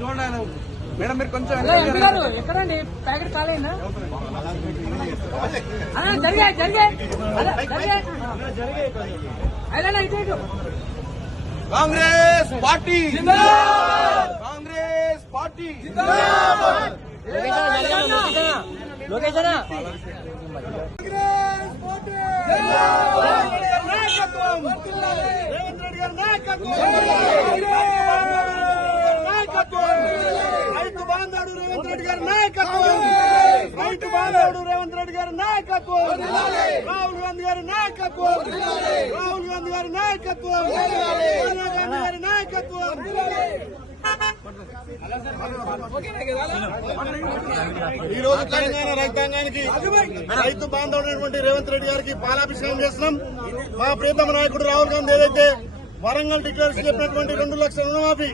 చూడండి మేడం, మీరు కొంచెం ఎక్కడండి ప్యాకెట్ కాలేదా? జరిగాయి కాంగ్రెస్ పార్టీ, కాంగ్రెస్ పార్టీ లోకేషనా రేవంత్ రెడ్డి గారి నాయకత్వం, రైతు బాంధవుడు రేవంత్ రెడ్డి గారి నాయకత్వం, రైతు బాంధవుడు రేవంత్ రెడ్డి గారి నాయకత్వం, రాహుల్ గాంధీ గారి నాయకత్వం, రాహుల్ గాంధీ గారి నాయకత్వం, సోనియా గాంధీ గారి నాయకత్వం. ఈ రోజు తెలంగాణ రైతాంగానికి రైతు బాంధవుడైనటువంటి రేవంత్ రెడ్డి గారికి పాలాభిషేకం చేస్తున్నాం. మా ప్రియతమ నాయకుడు రాహుల్ గాంధీ ఏదైతే వరంగల్ డిక్లరేషన్ చెప్పినటువంటి 2 లక్షల రుణమాఫీ